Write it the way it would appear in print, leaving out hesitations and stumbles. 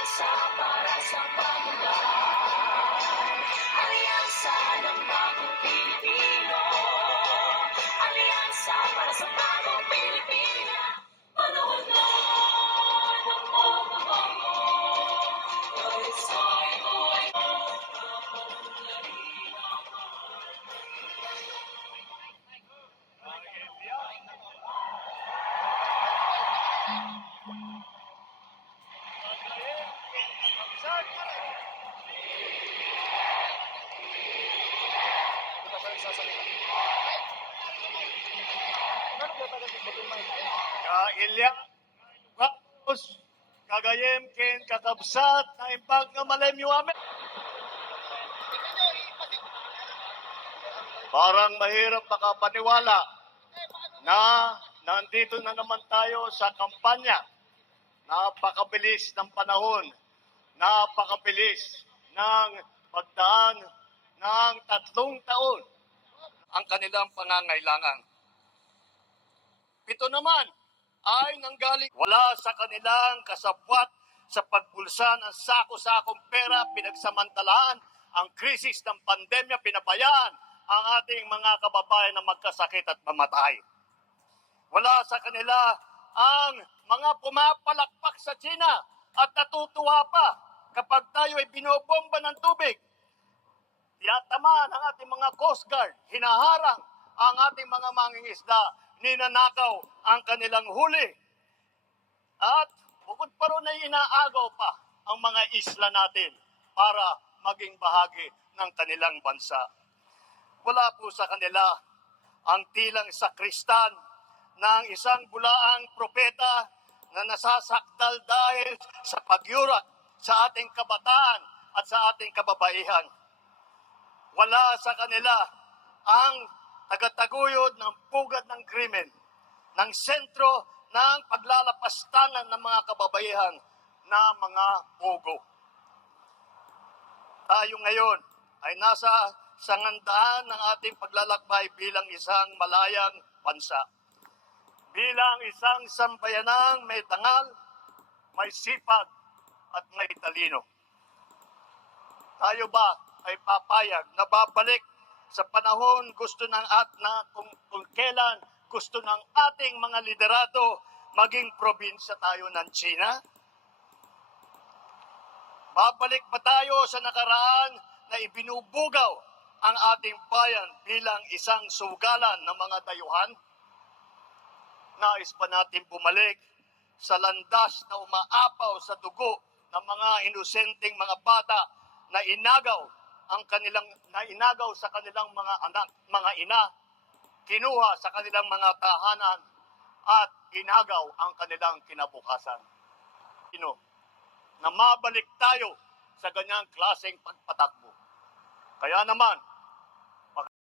Alyansa para sa pamulan, alyansa ng bagong Pilipino, alyansa para sa bagong Pilipina. Panahon na ng pagbabago, kahit sa'y buhay mo, napapanalangin ako. Kailya, kapos, kagayem, ken kakabsat, na impag nga malem yu amin. Parang mahirap makapaniwala na nandito na naman tayo sa kampanya. Napakabilis ng panahon, napakabilis ng pagdaan ng 3 taon ang kanilang pangangailangan. Ito naman ay nanggaling wala sa kanilang kasabwat sa pagbulsa ng sako-sakong pera, pinagsamantalaan ang krisis ng pandemya, pinabayaan ang ating mga kababayan na magkasakit at mamatay. Wala sa kanila ang mga pumapalakpak sa China at natutuwa pa kapag tayo ay binobomba ng tubig. Tinatamaan ang ating mga Coast Guard, hinaharang ang ating mga mangingisda, ninanakaw ang kanilang huli. At bukod pa ron ay inaagaw pa ang mga isla natin para maging bahagi ng kanilang bansa. Wala po sa kanila ang tilang sakristan ng isang bulaang propeta na nasasakdal dahil sa pagyurak sa ating kabataan at sa ating kababaihan. Wala sa kanila ang tagataguyod ng pugad ng krimen, ng sentro ng paglalapastangan ng mga kababaihan na mga pugo. Tayo ngayon ay nasa sangandaan ng ating paglalakbay bilang isang malayang bansa. Bilang isang sambayanang may dangal, may sipag at may talino. Tayo ba ay papayag na babalik sa panahon gusto ng kung kailan gusto ng ating mga liderato maging probinsya tayo ng China? Babalik ba tayo sa nakaraan na ibinubugaw ang ating bayan bilang isang sugalan ng mga dayuhan? Nais pa natin bumalik sa landas na umaapaw sa dugo ng mga inosenteng mga bata na inagaw sa kanilang mga anak, mga ina, kinuha sa kanilang mga tahanan at inagaw ang kanilang kinabukasan. Na mabalik tayo sa ganyang klaseng pagpatakbo. Kaya naman,